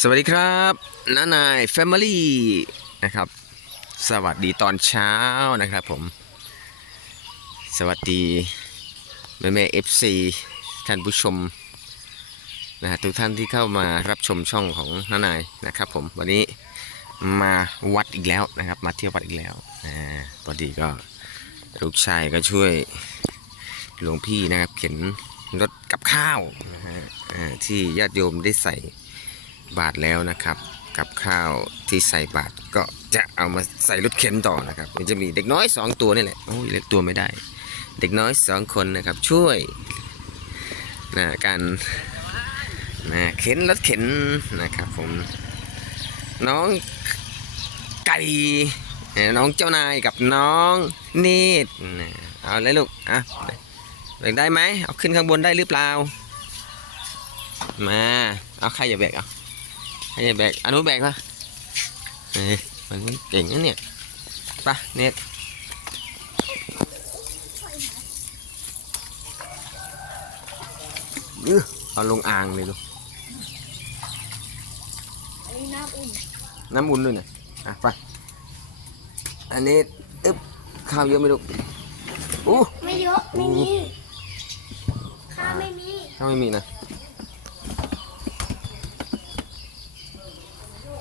สวัสดีครับน้านาย Family นะครับ สวัสดีตอนเช้านะครับผม สวัสดีแม่แม่เอฟซีท่านผู้ชมนะฮะทุกท่านที่เข้ามารับชมช่องของน้านายนะครับ ผมวันนี้มาวัดอีกแล้วนะครับ มาเที่ยววัดอีกแล้วอ่าพอดีก็ลูกชายก็ช่วยหลวงพี่นะครับ เข็นรถกับข้าวนะฮะที่ญาติโยมได้ใส่ บาทแล้วนะครับ กับข้าวที่ใส่บาทก็จะเอามาใส่รถเข็นต่อนะครับมันจะมีเด็กน้อยสองตัวนี่แหละโอ้ยเล็กตัวไม่ได้ เด็กน้อยสองคนนะครับช่วยนะการนะเข็นรถเข็นนะครับผมน้องไก่น้องเจ้านายกับน้องเนตรนะเอาเลยลูกอะแบกได้ไหมเอาขึ้นข้างบนได้หรือเปล่ามาเอาใครอย่าแบกเอา ให้แบกอนุแบกปะเฮ้ยมันนี่เก่งนะเนี่ยไปะเน็ตอื้อเอาลงอ่างเลยลูกอันนี้น้ำอุ่นน้ำอุ่นด้วยเนี่ยอะไปอันนี้อึ๊บข้าวเยอะไหมลูกอู้ไม่เยอะไม่มีข้าวไม่มีข้าวไม่มีนะ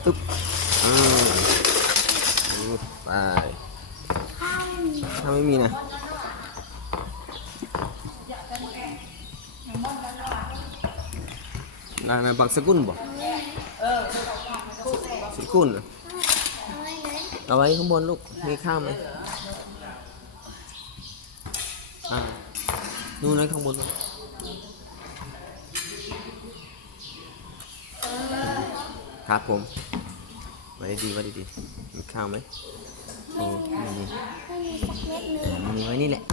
ตึ๊บอืมอืมไปข้าไม่มีข้าไม่มีนะนายนายบักสกุลบ่สกุลเอเอาไว้ข้างบนลูก มีข้าวไหมอ่านู่นเลยข้างบนครับผม ว้ดีไว้ดีๆมีข้าวไหมโอ้ไม่มีไม่มีสักเม็ดหนึ่งมันมีไว้นี่แหละ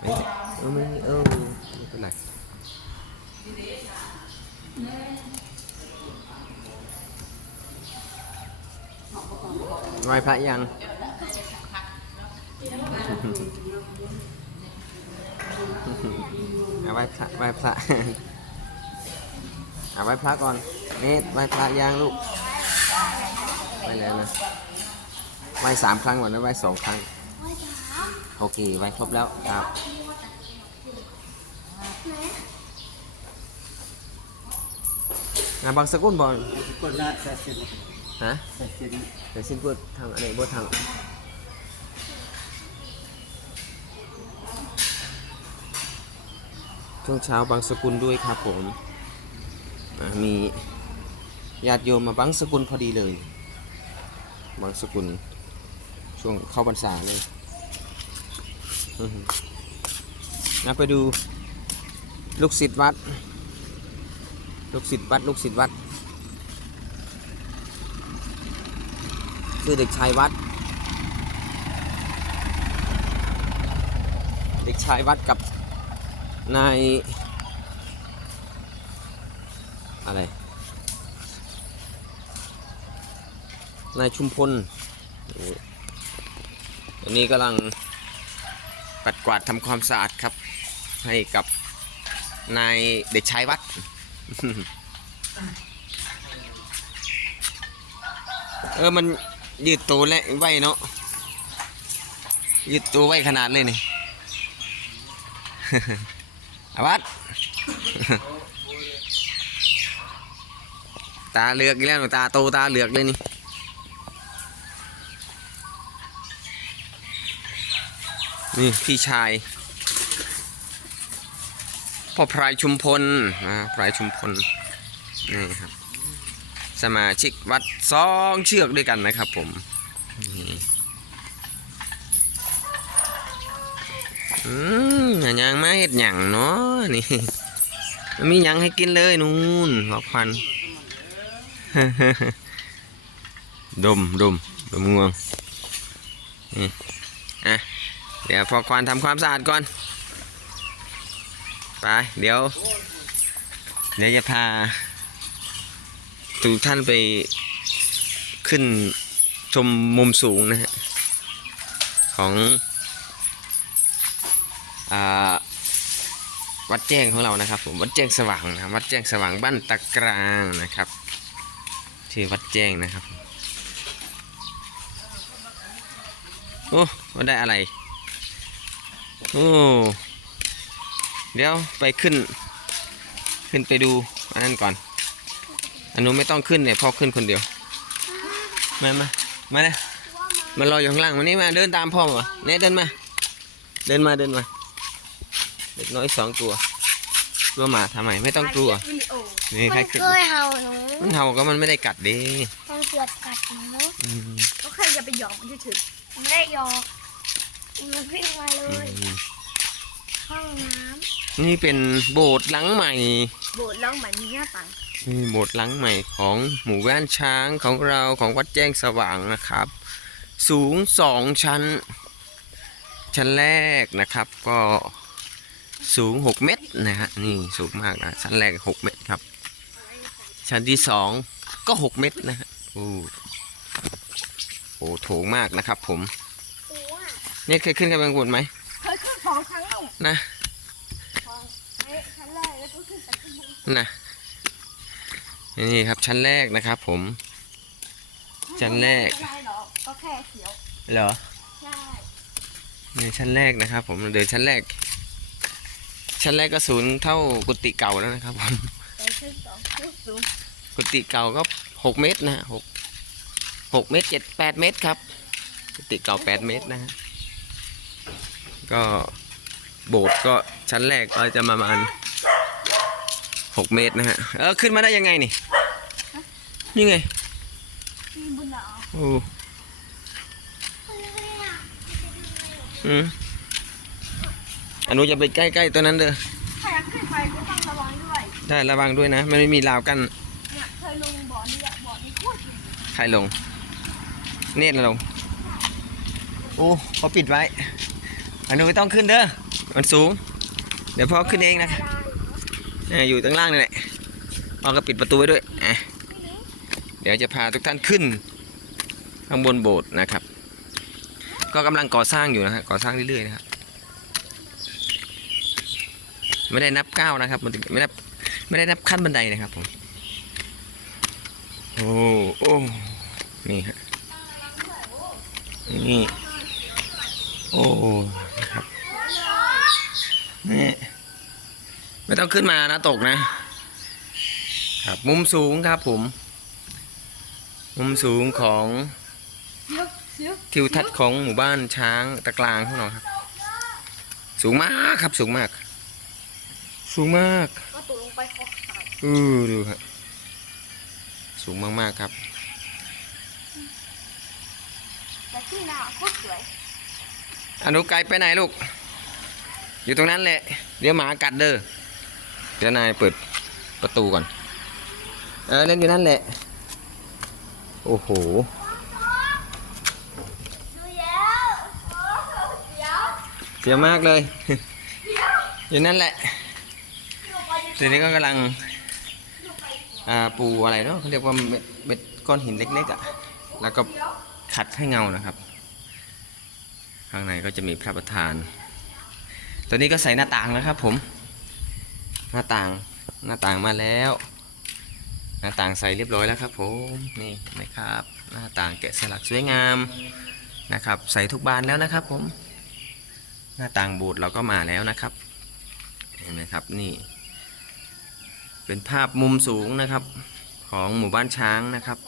ไม่เออไม่เออไม่เป็นไรไหว้พระยังเอาไหว้พระไหว้พระเอาไหว้พระก่อนนี่ไหว้พระยังลูกไห ว้แล้วนะไหว้สามครั้งก่อนนะไหว้สองครั้ง โอเคไว้ครบแล้วครับงานบางสกุลบอลฮะ Saya sini. เดี๋ยวสิ้นพูดทางอะไรบททางช่วงเช้าบางสกุลด้วยครับผม มีญาติโยมมาบางสกุลพอดีเลย บางสกุลช่วงเข้าพรรษาเลยนะไปดูลูกศิษย์วัด ลูกศิษย์วัด ลูกศิษย์วัด คือเด็กชายวัด เด็กชายวัดกับนายอะไร นายชุมพลนี่อันนี้กำลังปัดกวาดทำความสะอาดครับ ให้กับนายเด็กชายวัด เออมันยืดตัวและไว้เนาะยืดตัวไว้ขนาดเลยนี่อาวัดตาเหลือกอีกแล้วหนูตาโตตาเหลือกเลยนี่ นี่พี่ชายพ่อพรายชุมพลนะพรายชุมพลนี่ครับ สมาชิกวัดสองเชือกด้วยกันนะครับผมนี่อืมยังมาเห็ดหยังเนาะนี่มันมีหยังให้กินเลยนู่นหัวควันดมดมดมงวงนี่อะ เดี๋ยวพอควันทำความสะอาดก่อน ไป เดี๋ยว เดี๋ยวจะพาทุกท่านไปขึ้นชมมุมสูงนะฮะ ของอาวัดแจ้งของเรานะครับผมวัดแจ้งสว่างนะวัดแจ้งสว่างบ้านตะกรางนะครับที่วัดแจ้งนะครับ โอ้ได้อะไร โอ้เดี๋ยวไปขึ้น ขึ้นไปดูอันนั้นก่อน อันนู้นไม่ต้องขึ้นเนี่ยพ่อขึ้นคนเดียว มามามาเลยมารออยู่ข้างล่างวันนี้มาเดินตามพ่อมาเนี่ยเดินมา เดินมาเดินมาเด็กน้อยสองตัวกลัวหมาทำไมไม่ต้องกลัววิดีโอนี่ใครมันขึ้นเคยเห่าหนูมันเห่าก็มันไม่ได้กัดดิมันเกือบกัดหนูอืมก็ใครจะไปหยอกมันเฉยไม่ได้หยอก มันวิ่งมาเลอืย มห้องน้นี่เป็นโบสถ์หลังใหม่ๆโบสถ์แล้วเหมือนมีหน้าต่างนี่โบสถ์หลังใหม่ของหมู่บ้านช้างของเราของวัดแจ้งสว่างนะครับ สูงสองชั้น ชั้นแรกนะครับก็สูง 6 เมตรนะฮะนี่สูงมากนะชั้นแรก 6 เมตรครับ ชั้นที่สองก็ 6 เมตรนะฮะโอ้โหโถงมากนะครับผมำตัว นี่เคยขึ้นกันบางบนไหมเคยขึ้นสองครั้งแล้วนะเอ๊ะครั้งแรกแล้วก็ขึ้นแต่ขึ้นบนนะนี่ครับชั้นแรกนะครับ ผม ชั้นแรกไม่ได้หรอกก็แค่เขียวเหรอใช่นี่ชั้นแรกนะครับ ผมเดินชั้นแรก ชั้นแรกก็ศูนย์เท่ากุฏิเก่าแล้วนะครับผมแต่ขึ้นสองขึ้นสูงกุฏิเก่าก็หกเมตรนะฮะหกหกเมตรเจ็ดแปดเมตรครับกุฏิเก่าแปดเมตรนะฮะ ก็โบสถ์ก็ชั้นแรกก็จะประมาณหกเมตรนะฮะเออขึ้นมาได้ยังไงนี่นี่ไงที่บนหนาวโอ้อืมอนุจะไปใกล้ๆตัวนั้นเด้อถ้าอยากขึ้นไปก็ต้องระวังด้วยได้ระวังด้วยนะมันไม่มีราวกั้นเนี่ยเคยลงบ่อนี้อะบ่อนี้โคตรดีใครลง เนตรลงโอ้เขาปิดไว้ อันุไม่ต้องขึ้นเด้อ มันสูง เดี๋ยวพ่อขึ้นเองนะอออยู่ตั้งล่างนี่แหละพ่อก็ปิดประตูไว้ด้วยอะเดี๋ยวจะพาทุกท่านขึ้น ข้างบนโบสถ์นะครับ ก็กำลังก่อสร้างอยู่นะฮะ ก่อสร้างเรื่อยๆนะครับ ไม่ได้นับก้าวนะครับ มันไม่ได้ไม่ได้นับขั้นบันไดนะครับผม โอ้โอ้นี่ฮะ นี่ โอ้ นี่ไม่ต้องขึ้นมานะตกนะ ครับมุมสูงครับผม มุมสูงของทิวทัศน์ของหมู่บ้านช้างตะกลางของเราครับ สูงมากครับสูงมาก สูงมากก็ตกลงไปคอขาดอือดูครับสูงมากๆครับแต่ที่นาโคตรสวยอนุไกลไปไหนลูก อยู่ตรงนั้นแหละ เดี๋ยวหมากัดเด้อเดี๋ยวนายเปิดประตูก่อน เออเล่นอยู่นั่นแหละ โอ้โหเสียมากเลย อยู่นั่นแหละทีนี้ก็กำลังปูอะไรเนาะเขาเรียกว่าเม็ดเม็ดก้อนหินเล็กๆอะ แล้วก็ขัดให้เงานะครับ ข้างในก็จะมีพระประธาน ตัวนี้ก็ใส่หน้าต่างแล้วครับผม หน้าต่างหน้าต่างมาแล้ว หน้าต่างใส่เรียบร้อยแล้วครับผมนี่นะครับ หน้าต่างแกะสลักสวยงามนะครับ ใส่ทุกบานแล้วนะครับผม หน้าต่างโบูดเราก็มาแล้วนะครับเห็นไหมครับนี่ เป็นภาพมุมสูงนะครับของหมู่บ้านช้างนะครับ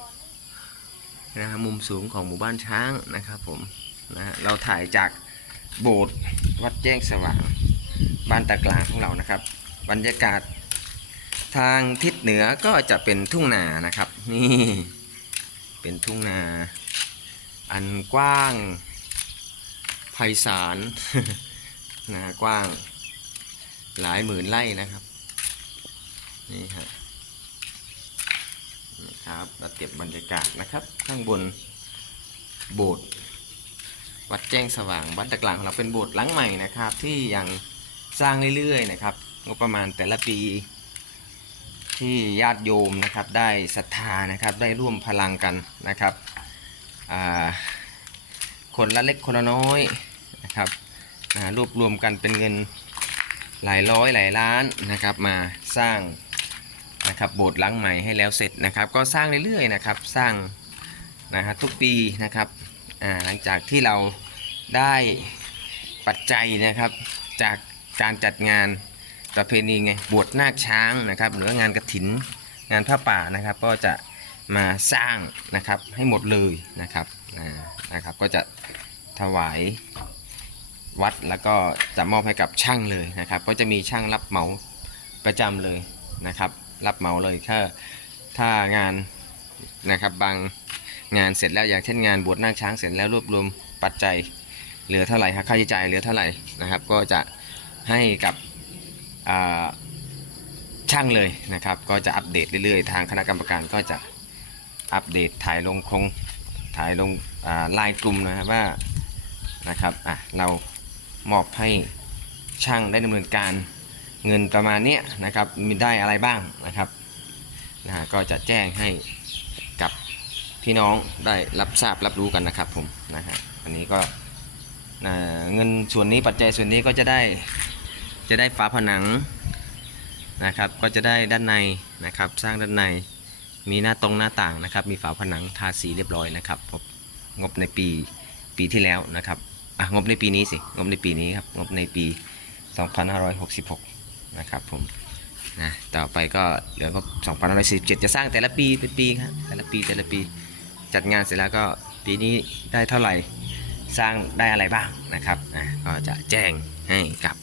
นะฮะมุมสูงของหมู่บ้านช้างนะครับผมนะเราถ่ายจาก โบสถ์วัดแจ้งสว่างบ้านตากลางของเรานะครับ บรรยากาศทางทิศเหนือก็จะเป็นทุ่งนานะครับ นี่ เป็นทุ่งนา อันกว้างไพศาลนากว้าง หลายหมื่นไร่นะครับ นี่ฮะครับเราเก็บบรรยากาศนะครับ ข้างบนโบสถ์ วัดแจ้งสว่างวัดตะกลางของเราเป็นโบสถ์หลังใหม่นะครับ ที่ยังสร้างเรื่อยๆนะครับงบประมาณแต่ละปีที่ญาติโยมนะครับได้ศรัทธานะครับได้ร่วมพลังกันนะครับคนละเล็กคนละน้อยนะครับรวบรวมกันเป็นเงินหลายร้อยหลายล้านนะครับมาสร้างนะครับโบสถ์หลังใหม่ให้แล้วเสร็จนะครับ ก็สร้างเรื่อยๆนะครับสร้างนะฮะทุกปีนะครับ หลังจากที่เราได้ปัจจัยนะครับจากการจัดงานประเพณีไงบวชนาคช้างนะครับ หรืองานกระถินงานผ้าป่านะครับ ก็จะมาสร้างนะครับให้หมดเลยนะครับนะครับ ก็จะถวายวัดแล้วก็จะมอบให้กับช่างเลยนะครับ ก็จะมีช่างรับเหมาประจำเลยนะครับ รับเหมาเลยถ้าถ้างานนะครับบาง งานเสร็จแล้วอย่างเช่นงานบวชนาคช้างเสร็จแล้วรวบรวมปัจจัยเหลือเท่าไหร่ค่าใช้จ่ายเหลือเท่าไหร่นะครับ ก็จะให้กับช่างเลยนะครับ ก็จะอัปเดตเรื่อยๆ ทางคณะกรรมการก็จะอัปเดตถ่ายลงคงถ่ายลงลน์กลุ่มนะครับว่านะครับอะเรามอบให้ช่างได้ดำเนินการเงินประมาณเนี้ยนะครับมีได้อะไรบ้างนะครับนะก็จะแจ้งให้ พี่น้องได้รับทราบรับรู้กันนะครับผมนะฮะอันนี้ก็เงินส่วนนี้ปัจจัยส่วนนี้ก็จะได้จะได้ฝาผนังนะครับ ก็จะได้ด้านในนะครับ สร้างด้านในมีหน้าตรงหน้าต่างนะครับ มีฝาผนังทาสีเรียบร้อยนะครับผมงบในปีปีที่แล้วนะครับอะงบในปีนี้สิงบในปีนี้ครับงบในปี 2566 นะครับผมนะต่อไปก็เหลืองบ2547 จะสร้างแต่ละปีเป็นปีครับแต่ละปีแต่ละปี จัดงานเสร็จแล้วก็ปีนี้ได้เท่าไหร่สร้างได้อะไรบ้างนะครับอะก็จะแจ้งให้กับ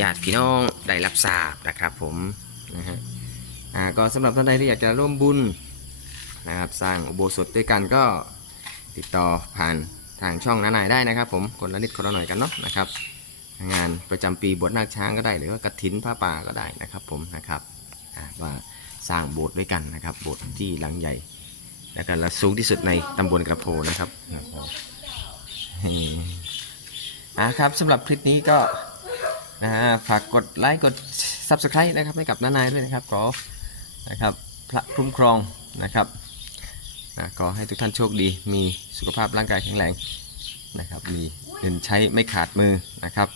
ญาติพี่น้องได้รับทราบนะครับผมนะฮะอ่าก็สำหรับท่านใดที่อยากจะร่วมบุญนะครับสร้างอุโบสถด้วยกันก็ติดต่อผ่านทางช่องน้านายได้นะครับผมคนละนิดคนละหน่อยกันเนาะนะครับงานประจำปีบวชนาคช้างก็ได้หรือว่ากระถินผ้าป่าก็ได้นะครับผมนะครับว่าสร้างโบสถ์ด้วยกันนะครับโบสถ์ที่หลังใหญ่ และก็ละสูงที่สุดในตำบลกระโพนะครับนะครับอ่าครับสำหรับคลิปนี้ก็นะฮะฝากกดไลค์กด Subscribe นะครับให้กับน้านายด้วยนะครับขอนะครับพระคุ้มครองนะครับอ่าขอให้ทุกท่านโชคดี มีสุขภาพร่างกายแข็งแรงนะครับมีเงินใช้ไม่ขาดมือนะครับ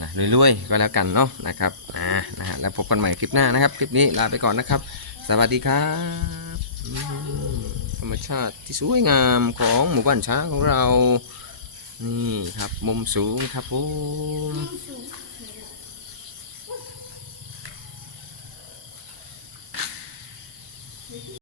นะรวยๆก็แล้วกันเนาะนะครับอ่านะฮะแล้วพบกันใหม่คลิปหน้านะครับ คลิปนี้ลาไปก่อนนะครับ สวัสดีครับ รรมชาติที่สวยงามของหมู่บ้านช้างของเรา นี่ครับมุมสูงครับผม